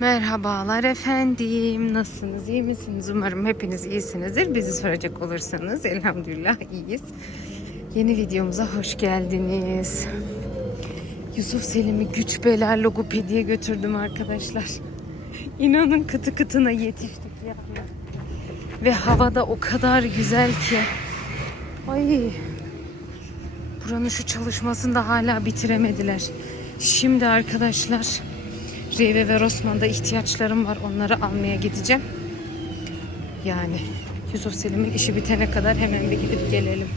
Merhabalar efendim. Nasılsınız? iyi misiniz? Umarım hepiniz iyisinizdir. Bizi soracak olursanız elhamdülillah iyiyiz. Yeni videomuza hoş geldiniz. Yusuf Selim'i güç bela logopediye götürdüm arkadaşlar. İnanın kıtı kıtına yetiştik yani. Ve havada o kadar güzel ki. Ay. Buranın şu çalışmasını da hala bitiremediler. Şimdi arkadaşlar Rive ve Rosman'da ihtiyaçlarım var. Onları almaya gideceğim. Yani Yusuf Selim'in işi bitene kadar hemen bir gidip gelelim.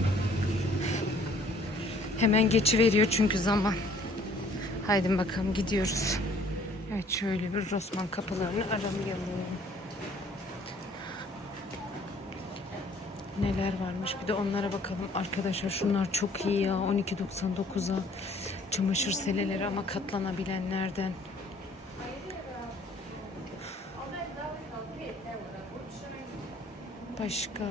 Hemen geçiveriyor çünkü zaman. Haydi bakalım gidiyoruz. Evet şöyle bir Rosman kapılarını aramayalım. Neler varmış bir de onlara bakalım. Arkadaşlar şunlar çok iyi ya. 12.99'a çamaşır seleleri ama katlanabilenlerden. Başka.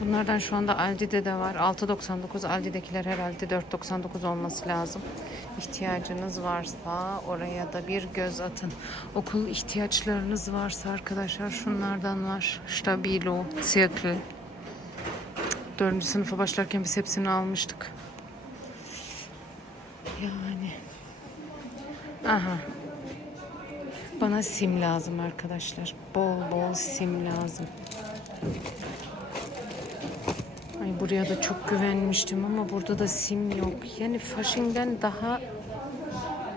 Bunlardan şu anda Aldi'de de var. 6.99 Aldi'dekiler herhalde 4.99 olması lazım. İhtiyacınız varsa oraya da bir göz atın. Okul ihtiyaçlarınız varsa arkadaşlar şunlardan var. Stabilo, Circle. Dördüncü sınıfa başlarken biz hepsini almıştık. Yani. Aha. Bana sim lazım arkadaşlar. Bol bol sim lazım. Ay buraya da çok güvenmiştim ama burada da sim yok. Yani Fasching'den daha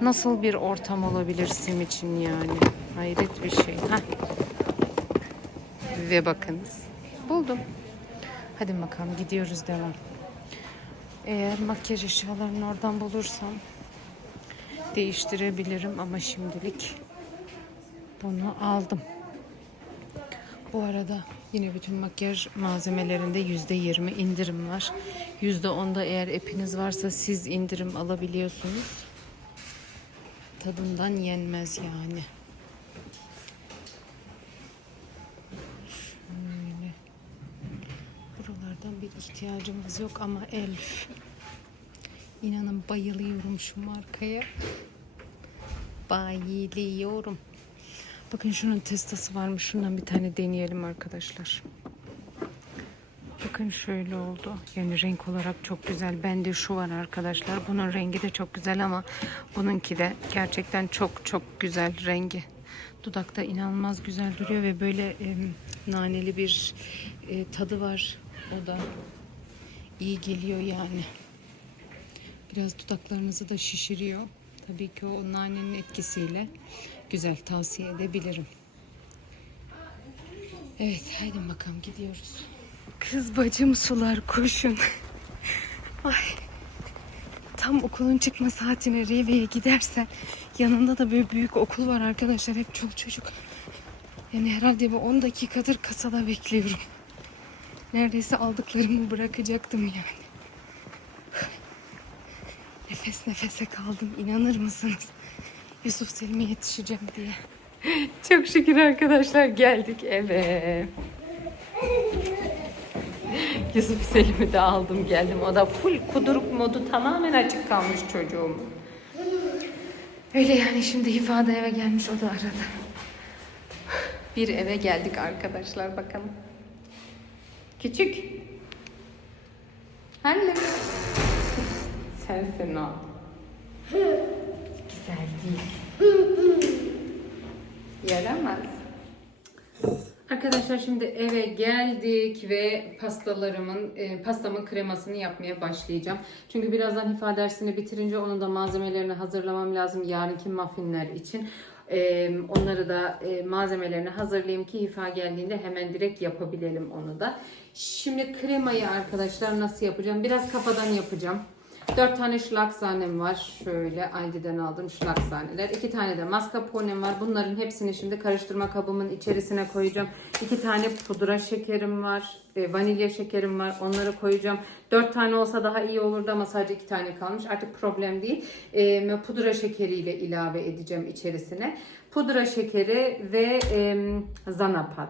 nasıl bir ortam olabilir sim için yani? Hayret bir şey. Heh. Ve bakınız. Buldum. Hadi bakalım gidiyoruz devam. Eğer makyaj eşyalarını oradan bulursam değiştirebilirim ama şimdilik bunu aldım. Bu arada yine bütün makyaj malzemelerinde yüzde yirmi indirim var. Yüzde onda eğer epiniz varsa siz indirim alabiliyorsunuz. Tadından yenmez yani. Şöyle. Buralardan bir ihtiyacımız yok ama elf. İnanın bayılıyorum şu markaya. Bayılıyorum. Bakın şunun testası varmış. Şundan bir tane deneyelim arkadaşlar. Bakın şöyle oldu. Yani renk olarak çok güzel. Bende şu var arkadaşlar. Bunun rengi de çok güzel ama bununki de gerçekten çok çok güzel rengi. Dudakta inanılmaz güzel duruyor ve böyle e, naneli bir e, tadı var. O da iyi geliyor yani. Biraz dudaklarınızı da şişiriyor. Tabii ki o nanenin etkisiyle güzel tavsiye edebilirim. Evet haydi bakalım gidiyoruz. Kız bacım sular koşun. Ay. Tam okulun çıkma saatine Rive'ye gidersen yanında da böyle büyük okul var arkadaşlar hep çok çocuk. Yani herhalde bir 10 dakikadır kasada bekliyorum. Neredeyse aldıklarımı bırakacaktım yani. Nefes nefese kaldım inanır mısınız? Yusuf Selim'e yetişeceğim diye. Çok şükür arkadaşlar geldik eve. Yusuf Selim'i de aldım geldim. O da full kuduruk modu tamamen açık kalmış çocuğum. Öyle yani şimdi ifade eve gelmiş o da aradı. Bir eve geldik arkadaşlar bakalım. Küçük. Anne. Sensin o. Güzel değil. Yaramaz. Arkadaşlar şimdi eve geldik ve pastalarımın, e, pastamın kremasını yapmaya başlayacağım. Çünkü birazdan hifa dersini bitirince onun da malzemelerini hazırlamam lazım yarınki muffinler için. E, onları da e, malzemelerini hazırlayayım ki hifa geldiğinde hemen direkt yapabilelim onu da. Şimdi kremayı arkadaşlar nasıl yapacağım? Biraz kafadan yapacağım. 4 tane şlaksanem var. Şöyle Aldi'den aldığım şlaksaneler. 2 tane de mascarpone'm var. Bunların hepsini şimdi karıştırma kabımın içerisine koyacağım. 2 tane pudra şekerim var. e, vanilya şekerim var. Onları koyacağım. 4 tane olsa daha iyi olurdu ama sadece 2 tane kalmış. Artık problem değil. E, pudra şekeriyle ilave edeceğim içerisine. Pudra şekeri ve e, zanapat.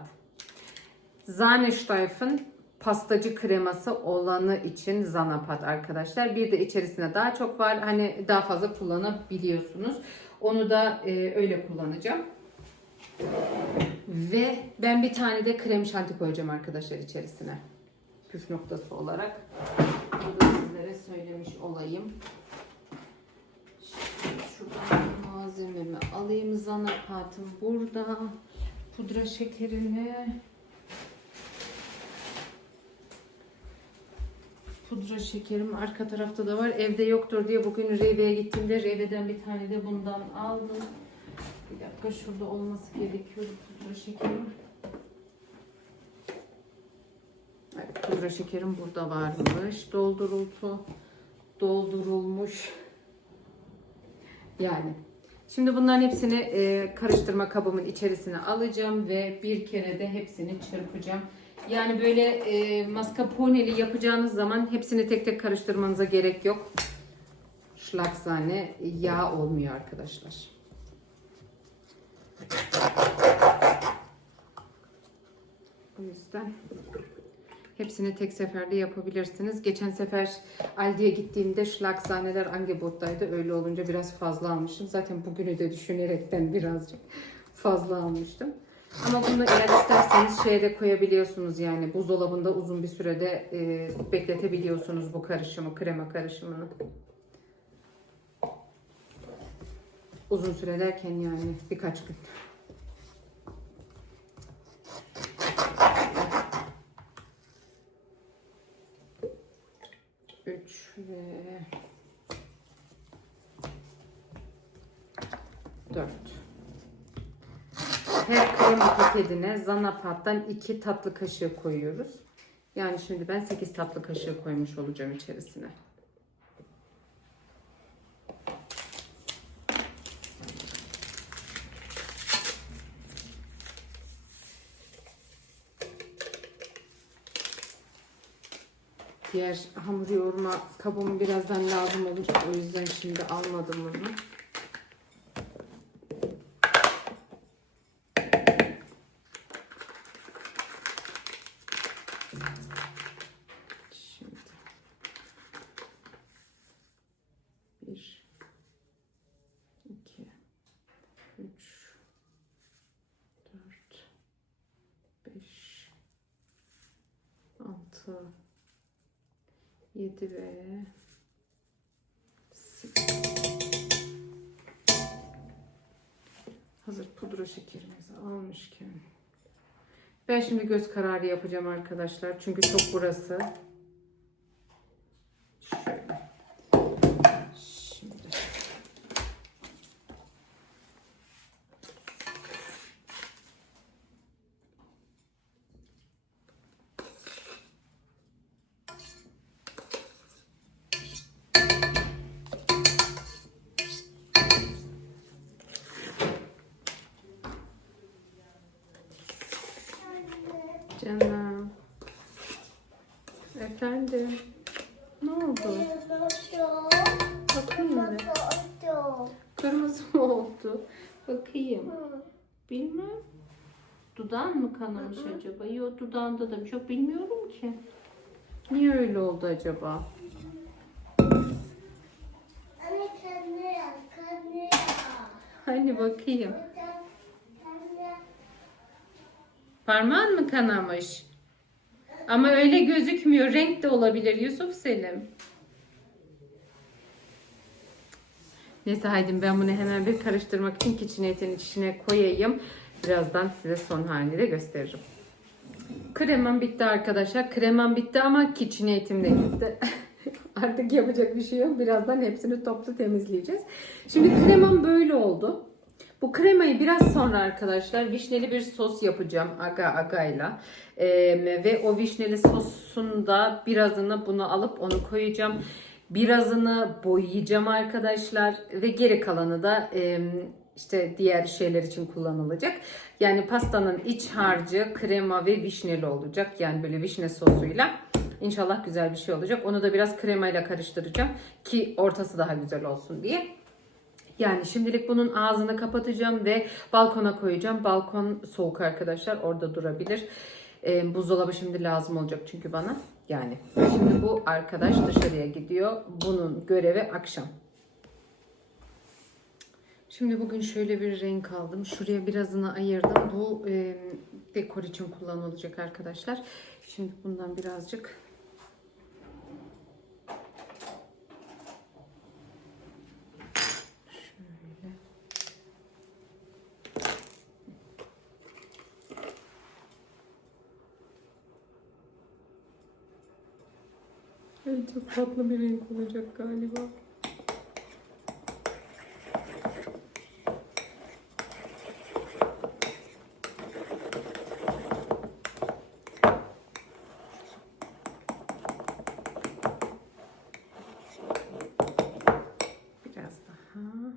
Zahnestreifen pastacı kreması olanı için zanapat arkadaşlar. Bir de içerisinde daha çok var. Hani daha fazla kullanabiliyorsunuz. Onu da e, öyle kullanacağım. Ve ben bir tane de krem şanti koyacağım arkadaşlar içerisine. Püf noktası olarak. Bunu da sizlere söylemiş olayım. Şimdi şuradan malzememi alayım. Zanapatım burada. Pudra şekerini. Pudra şekerim arka tarafta da var. Evde yoktur diye bugün Reve'ye gittiğimde Reve'den bir tane de bundan aldım. Bir dakika şurada olması gerekiyor pudra şekerim. Evet, pudra şekerim burada varmış. Dolduruldu. Doldurulmuş. Yani. Şimdi bunların hepsini e, karıştırma kabımın içerisine alacağım ve bir kere de hepsini çırpacağım. Yani böyle e, mascarpone'li yapacağınız zaman hepsini tek tek karıştırmanıza gerek yok. Schlagsahne yağ olmuyor arkadaşlar. O yüzden hepsini tek seferde yapabilirsiniz. Geçen sefer Aldi'ye gittiğimde Schlagsahneler Angebot'taydı. Öyle olunca biraz fazla almıştım. Zaten bugünü de düşünerekten birazcık fazla almıştım. Ama bunu eğer isterseniz şeye de koyabiliyorsunuz yani buzdolabında uzun bir sürede e, bekletebiliyorsunuz bu karışımı, krema karışımını. Uzun süre derken yani birkaç gün. Üç ve dört. Her krema paketine Zanapat'tan 2 tatlı kaşığı koyuyoruz. Yani şimdi ben 8 tatlı kaşığı koymuş olacağım içerisine. Diğer hamur yoğurma kabım birazdan lazım olacak. O yüzden şimdi almadım onu. 6 7 ve 8 Hazır pudra şekerimizi almışken ben şimdi göz kararı yapacağım arkadaşlar. Çünkü çok burası. Efendim. Ne oldu? Bakayım mı? Kırmızı mı oldu? Bakayım. Bilmem. Dudağın mı kanamış acaba? Yok dudağında da bir şey yok. Bilmiyorum ki. Niye öyle oldu acaba? Hani bakayım. Parmağın mı kanamış? Ama öyle gözükmüyor. Renk de olabilir Yusuf Selim. Neyse haydi ben bunu hemen bir karıştırmak için KitchenAid'in içine koyayım. Birazdan size son halini de gösteririm. Kremam bitti arkadaşlar. Kremam bitti ama KitchenAid'im de gitti. Artık yapacak bir şey yok. Birazdan hepsini toplu temizleyeceğiz. Şimdi kremam böyle oldu. Bu kremayı biraz sonra arkadaşlar vişneli bir sos yapacağım aga agayla. Ee, ve o vişneli sosun da birazını bunu alıp onu koyacağım. Birazını boyayacağım arkadaşlar ve geri kalanı da e, işte diğer şeyler için kullanılacak. Yani pastanın iç harcı krema ve vişneli olacak. Yani böyle vişne sosuyla. İnşallah güzel bir şey olacak. Onu da biraz kremayla karıştıracağım ki ortası daha güzel olsun diye. Yani şimdilik bunun ağzını kapatacağım ve balkona koyacağım. Balkon soğuk arkadaşlar. Orada durabilir. Ee, buzdolabı şimdi lazım olacak çünkü bana. Yani şimdi bu arkadaş dışarıya gidiyor. Bunun görevi akşam. Şimdi bugün şöyle bir renk aldım. Şuraya birazını ayırdım. Bu e, dekor için kullanılacak arkadaşlar. Şimdi bundan birazcık tatlı bir renk olacak galiba. Biraz daha.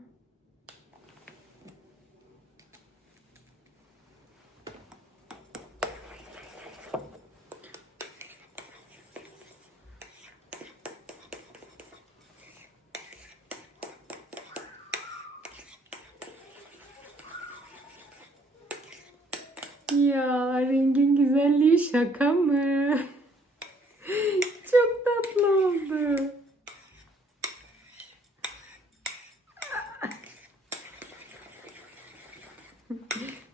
Ya rengin güzelliği şaka mı? Çok tatlı oldu.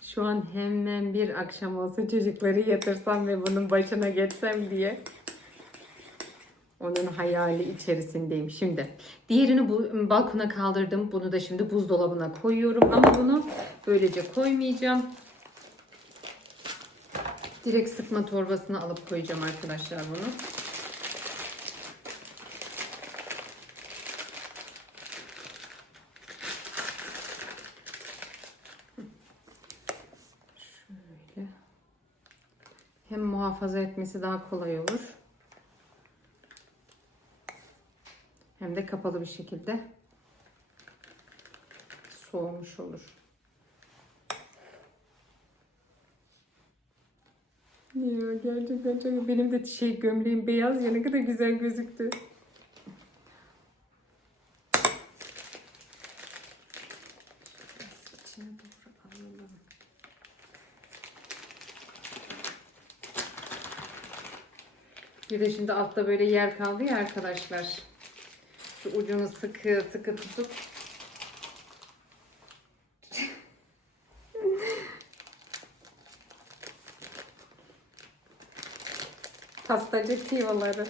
Şu an hemen bir akşam olsa çocukları yatırsam ve bunun başına geçsem diye. Onun hayali içerisindeyim. Şimdi diğerini bu balkona kaldırdım. Bunu da şimdi buzdolabına koyuyorum. Ama bunu böylece koymayacağım. Direkt sıkma torbasına alıp koyacağım arkadaşlar bunu. Şöyle. Hem muhafaza etmesi daha kolay olur. Hem de kapalı bir şekilde soğumuş olur. Ya gerçekten çok benim de şey gömleğim beyaz ya ne kadar güzel gözüktü. Bir de şimdi altta böyle yer kaldı ya arkadaşlar. Şu ucunu sıkı sıkı tutup pastacı tiyoları.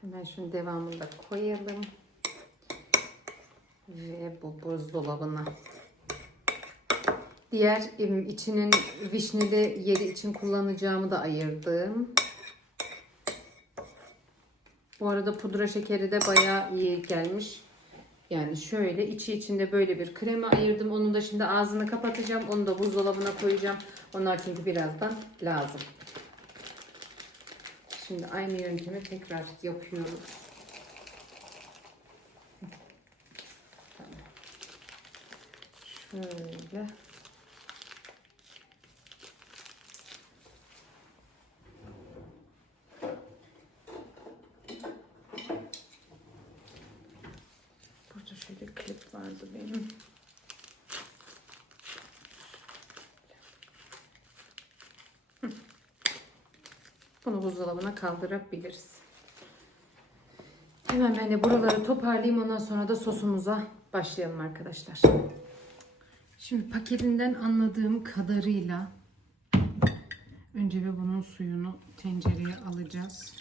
Hemen şunun devamını da koyalım. Ve bu buzdolabına. Diğer içinin vişneli yeri için kullanacağımı da ayırdım. Bu arada pudra şekeri de bayağı iyi gelmiş. Yani şöyle içi içinde böyle bir krema ayırdım. Onu da şimdi ağzını kapatacağım. Onu da buzdolabına koyacağım. Onlar çünkü birazdan lazım. Şimdi aynı yöntemi tekrar yapıyoruz. Şöyle. Burada şöyle klip vardı benim. Bunu buzdolabına kaldırabiliriz. Hemen ben de buraları toparlayayım. Ondan sonra da sosumuza başlayalım arkadaşlar. Şimdi paketinden anladığım kadarıyla önce bir bunun suyunu tencereye alacağız.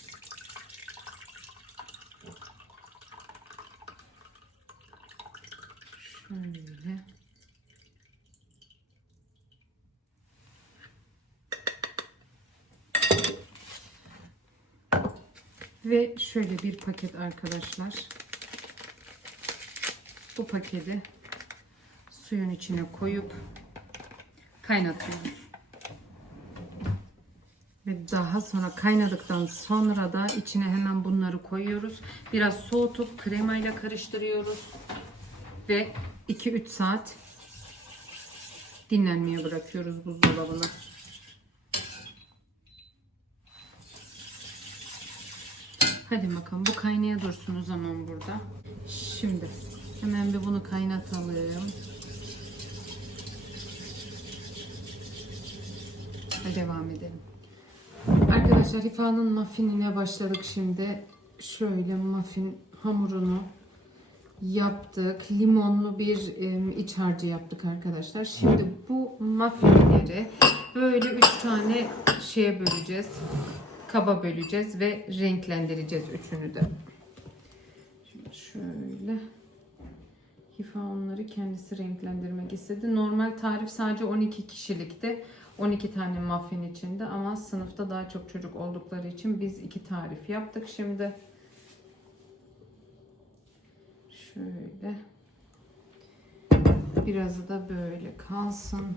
Şöyle. Ve şöyle bir paket arkadaşlar. Bu paketi suyun içine koyup kaynatıyoruz. Ve daha sonra kaynadıktan sonra da içine hemen bunları koyuyoruz. Biraz soğutup kremayla karıştırıyoruz. Ve 2-3 saat dinlenmeye bırakıyoruz buzdolabına. Hadi bakalım bu kaynaya dursun o zaman burada. Şimdi hemen bir bunu kaynatalım. Ve devam edelim. Arkadaşlar Rifa'nın muffinine başladık şimdi. Şöyle muffin hamurunu yaptık. Limonlu bir iç harcı yaptık arkadaşlar. Şimdi bu muffinleri böyle üç tane şeye böleceğiz. Kaba böleceğiz ve renklendireceğiz üçünü de. Şimdi şöyle. Hifa onları kendisi renklendirmek istedi. Normal tarif sadece 12 kişilikti. 12 tane muffin içinde ama sınıfta daha çok çocuk oldukları için biz iki tarif yaptık şimdi. Şöyle. Birazı da böyle kalsın.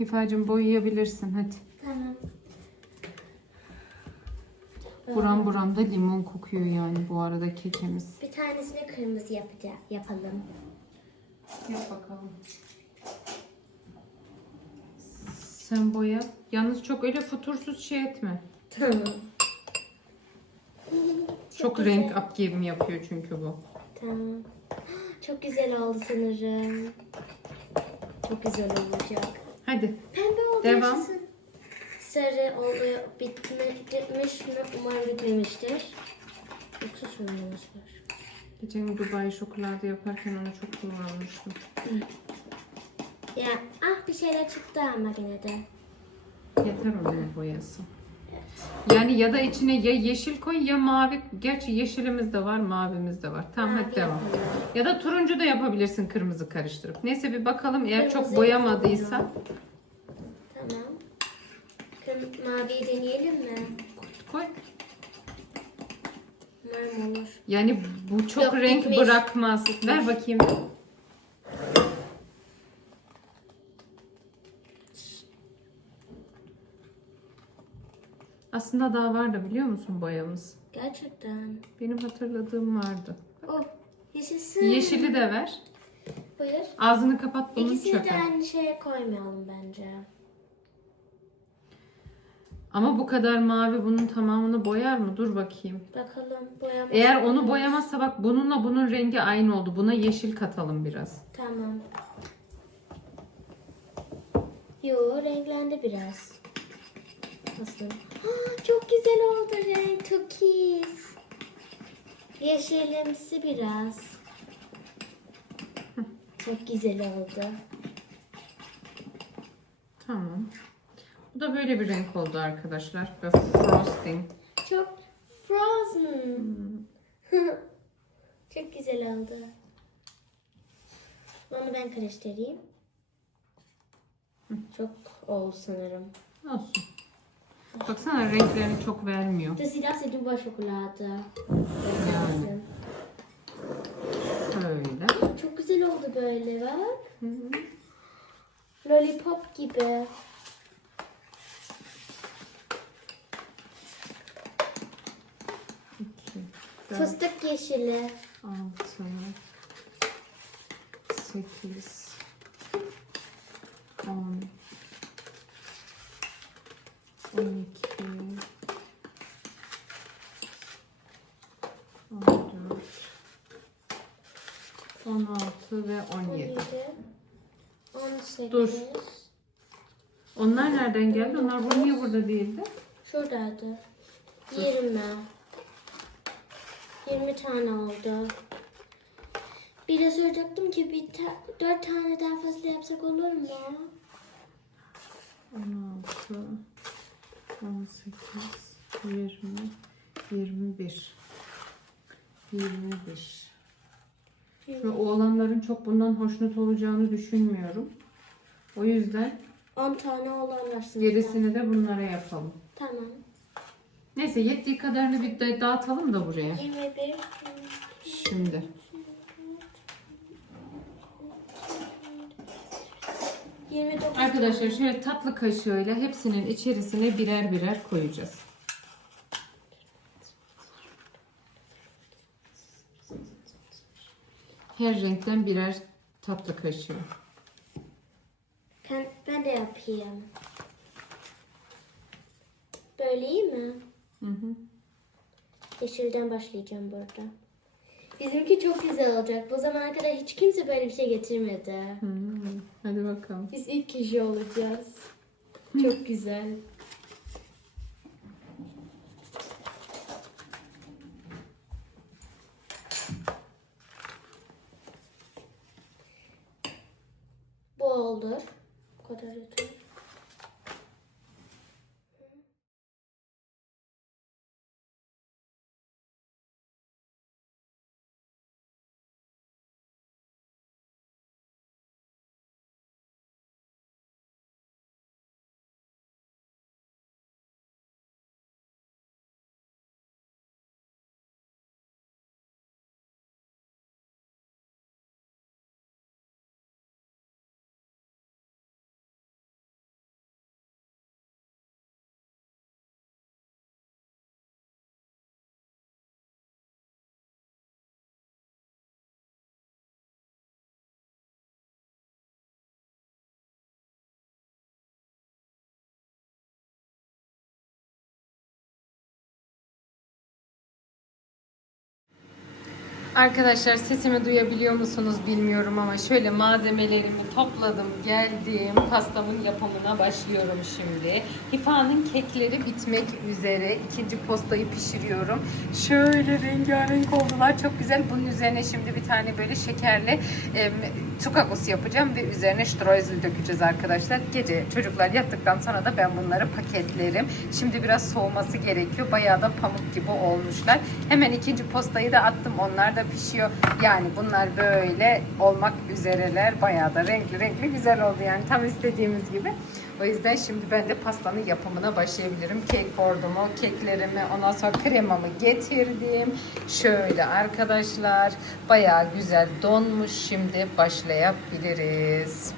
Hifacığım boyayabilirsin hadi. Tamam. Buram buram da limon kokuyor yani bu arada kekimiz. Bir tanesini kırmızı yapacağım, yapalım. Yap bakalım. Sen boya. Yalnız çok öyle futursuz şey etme. Tamam. Çok, güzel. renk up gibi yapıyor çünkü bu. Tamam. Çok güzel oldu sanırım. Çok güzel olacak. Hadi. Pembe oldu Devam. yaşasın. Sarı. Bitme, bitmiş mi? Umarım bitmemiştir. Yoksa sorunumuz var. Geçen gün Dubai şokolade yaparken onu çok kullanmıştım. Ya ah bir şeyler çıktı ama yine de. Yeter onun boyası. Yani ya da içine ya yeşil koy ya mavi. Gerçi yeşilimiz de var, mavimiz de var. Tamam Mavi hadi devam. yapalım. Ya da turuncu da yapabilirsin kırmızı karıştırıp. Neyse bir bakalım eğer çok Kırmızı boyamadıysa. Tamam. Kırm maviyi deneyelim mi? Koy. Umarım olur. Yani bu çok Yok, renk bitmiş. bırakmaz. Ver bakayım. Aslında daha vardı biliyor musun boyamız? Gerçekten. Benim hatırladığım vardı. Oh yaşasın. Yeşili de ver. Buyur. Ağzını kapat bunu İkisini de çöpe. aynı şeye koymayalım bence. Ama bu kadar mavi bunun tamamını boyar mı? Dur bakayım. Bakalım boyama. Eğer onu boyamazsa bak bununla bunun rengi aynı oldu. Buna yeşil katalım biraz. Tamam. Yo renklendi biraz. Nasıl? Çok güzel oldu renk. Cookies. Yeşilimsi biraz. Çok güzel oldu. Tamam. Bu da böyle bir renk oldu arkadaşlar. Ve frosting. Çok frozen. Çok güzel oldu. Onu ben karıştırayım. Çok oldu sanırım. Olsun. Baksana renklerini çok vermiyor. Das sieht aus wie Dubai Schokolade. Yani. Böyle. Çok güzel oldu böyle bak. Hı hı. Lollipop gibi. İki, dört, Fıstık yeşili. altı, sekiz, on, on iki, on dört, on altı ve on 17. yedi. 18. Dur. Onlar nereden geldi? Onlar bu niye burada değildi? Şuradaydı. 20. 20 tane oldu. Bir de soracaktım ki bir ta- 4 tane daha fazla yapsak olur mu? 16, 18, 20, 21. 25. Ve oğlanların çok bundan hoşnut olacağını düşünmüyorum. O yüzden 10 tane olamazsın. gerisini de bunlara yapalım. Tamam. Neyse yettiği kadarını bir de dağıtalım da buraya. 21. Şimdi. Yirmi dokuz. Arkadaşlar şöyle tatlı kaşığıyla hepsinin içerisine birer birer koyacağız. Her renkten birer tatlı kaşığı. Ben, ben de yapayım. Böyle iyi mi? Hı hı. Yeşilden başlayacağım burada. Bizimki çok güzel olacak. Bu zamana kadar hiç kimse böyle bir şey getirmedi. Hmm, Hadi bakalım. Biz ilk kişi olacağız. Çok güzel. Arkadaşlar sesimi duyabiliyor musunuz bilmiyorum ama şöyle malzemelerimi topladım geldim pastamın yapımına başlıyorum şimdi. Hifa'nın kekleri bitmek üzere ikinci postayı pişiriyorum. Şöyle rengarenk oldular çok güzel. Bunun üzerine şimdi bir tane böyle şekerli tukakos yapacağım ve üzerine streusel dökeceğiz arkadaşlar. Gece çocuklar yattıktan sonra da ben bunları paketlerim. Şimdi biraz soğuması gerekiyor. Bayağı da pamuk gibi olmuşlar. Hemen ikinci postayı da attım. Onlar da pişiyor. Yani bunlar böyle olmak üzereler. Bayağı da renkli renkli güzel oldu yani tam istediğimiz gibi. O yüzden şimdi ben de pastanın yapımına başlayabilirim. Kek bordumu, keklerimi, ondan sonra kremamı getirdim. Şöyle arkadaşlar bayağı güzel donmuş. Şimdi başlayabiliriz.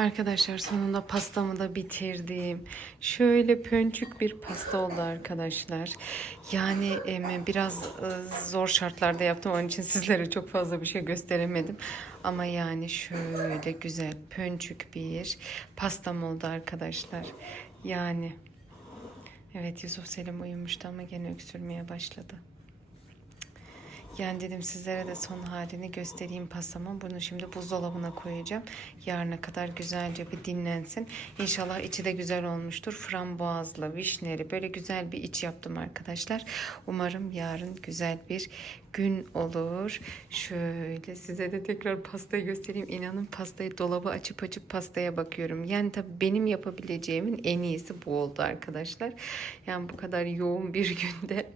Arkadaşlar sonunda pastamı da bitirdim. Şöyle pönçük bir pasta oldu arkadaşlar. Yani biraz e, zor şartlarda yaptım. Onun için sizlere çok fazla bir şey gösteremedim. Ama yani şöyle güzel pönçük bir pastam oldu arkadaşlar. Yani evet Yusuf Selim uyumuştu ama gene öksürmeye başladı. Yani dedim sizlere de son halini göstereyim pastamın. Bunu şimdi buzdolabına koyacağım. Yarına kadar güzelce bir dinlensin. İnşallah içi de güzel olmuştur. Frambuazlı, vişneli böyle güzel bir iç yaptım arkadaşlar. Umarım yarın güzel bir gün olur. Şöyle size de tekrar pastayı göstereyim. İnanın pastayı dolabı açıp açıp pastaya bakıyorum. Yani tabii benim yapabileceğimin en iyisi bu oldu arkadaşlar. Yani bu kadar yoğun bir günde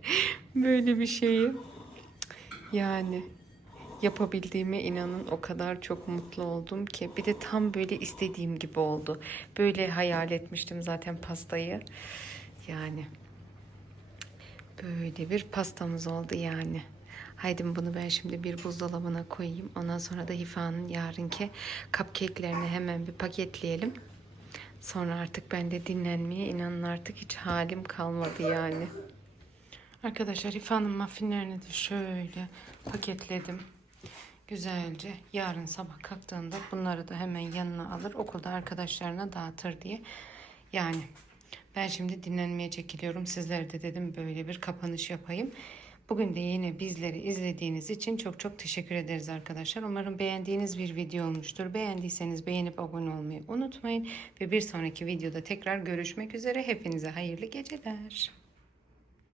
böyle bir şeyi yani yapabildiğime inanın o kadar çok mutlu oldum ki. Bir de tam böyle istediğim gibi oldu. Böyle hayal etmiştim zaten pastayı. Yani böyle bir pastamız oldu yani. Haydi bunu ben şimdi bir buzdolabına koyayım. Ondan sonra da Hifa'nın yarınki cupcake'lerini hemen bir paketleyelim. Sonra artık ben de dinlenmeye inanın artık hiç halim kalmadı yani. Arkadaşlar Hifa'nın muffinlerini de şöyle paketledim. Güzelce yarın sabah kalktığında bunları da hemen yanına alır. Okulda arkadaşlarına dağıtır diye. Yani ben şimdi dinlenmeye çekiliyorum. Sizlere de dedim böyle bir kapanış yapayım. Bugün de yine bizleri izlediğiniz için çok çok teşekkür ederiz arkadaşlar. Umarım beğendiğiniz bir video olmuştur. Beğendiyseniz beğenip abone olmayı unutmayın. Ve bir sonraki videoda tekrar görüşmek üzere. Hepinize hayırlı geceler.